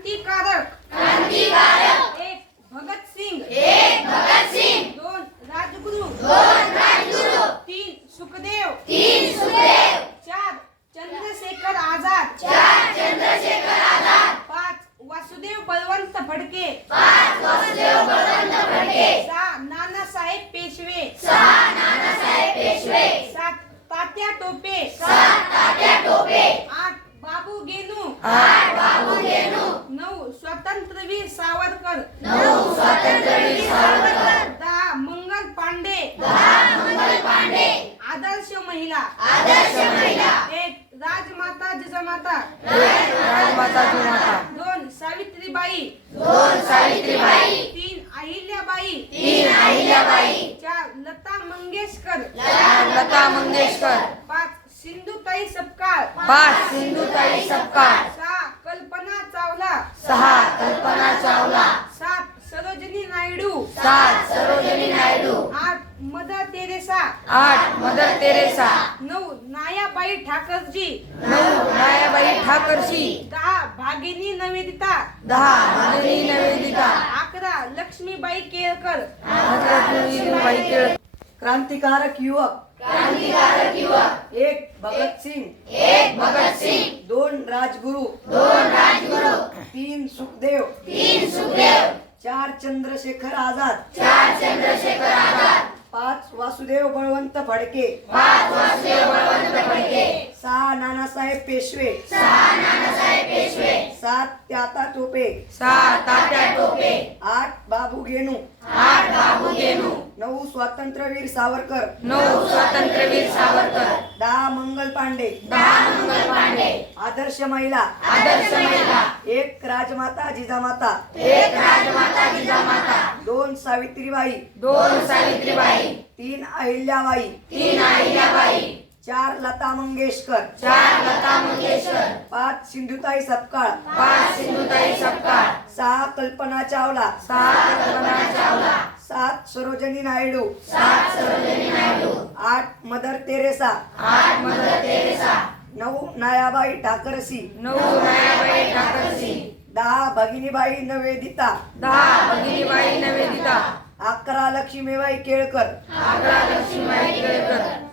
क्रांतिकारक। क्रांतिकारक। एक भगत सिंग। एक भगत सिंग। दोन राजगुरु। दोन राजगुरु। तीन सुखदेव। तीन सुखदेव। चार चंद्रशेखर आझाद। चार चंद्रशेखर आझाद। पाच वासुदेव बळवंत फडके। पाच वासुदेव बळवंत फडके। सहा नानासाहेब पेशवे। सहा नानासाहेब पेशवे। सात तात्या टोपे। सात तात्या टोपे। आठ बाबू गेनू। आठ बाबू गेनू नऊ स्वतंत्रवीर सावरकर. नऊ स्वातंत्र्यवीर सावरकर. दहा मंगल पांडे. दहा मंगल पांडे. आदर्श महिला. आदर्श महिला. एक राजमाता जिजामाता. राजमाता जिजामाता. दोन सावित्रीबाई. दोन सावित्रीबाई. तीन अहिल्याबाई. तीन अहिल्याबाई. चार लता मंगेशकर. चार लता मंगेशकर. पाच सिंधुताई सपकाळ. पाच सिंधुताई सपकाळ सहा कल्पना चावला सहा कल्पना चावला सात सरोजिनी नायडू सात सरोजिनी नायडू. आठ मदर तेरेसा. आठ मदर तेरेसा. नऊ नायाबाई ठाकरजी. नऊ मायाबाई ठाकरशी दहा भागिनी निवेदिता. दहा भगिनी निवेदिता. अकरा लक्ष्मीबाई केळकर. भद्रकाळी केळ क्रांतिकारक युवक. क्रांतिकारक युवक. एक भगत सिंग. एक भगत सिंग. दोन राजगुरु. दोन राजगुरु. तीन सुखदेव. तीन सुखदेव. चार चंद्रशेखर आझाद. चार चंद्रशेखर आझाद. पाच वासुदेव बळवंत फडके. पाच वासुदेव बळवंत फडके. सहा नानासाहेब पेशवे. सहा नानासाहेब पेशवे. सात त्याता टोपे. सहा तात्या टोपे. आठ बाबू गेनू आठ बाबू गेनू नऊ स्वातंत्र्यवीर सावरकर. नऊ स्वातंत्र्यवीर सावरकर. दहा मंगल पांडे. दहा मंगल पांडे. आदर्श महिला. आदर्श महिला. राजमाता जिजामाता। एक राजमाता जिजामाता। दोन सावित्रीबाई। दोन सावित्रीबाई। तीन अहिल्याबाई। तीन अहिल्याबाई। चार लता मंगेशकर। चार लता मंगेशकर। पाच सिंधुताई सपकाळ। पाच सिंधुताई सपकाळ। सहा कल्पना चावला। सहा कल्पना चावला। सात सरोजनी नायडू। सात सरोजिनी नायडू। आठ मदर तेरेसा। आठ मदर तेरेसा। नऊ नायाबाई ठाकरसी। नऊ मायाबाई ठाकरशी दहा भगिनीबाई नवेदिता दहा भगिनीबाई निवेदिता अकरा लक्ष्मीबाई केळकर. अकरा लक्ष्मीबाई केळकर.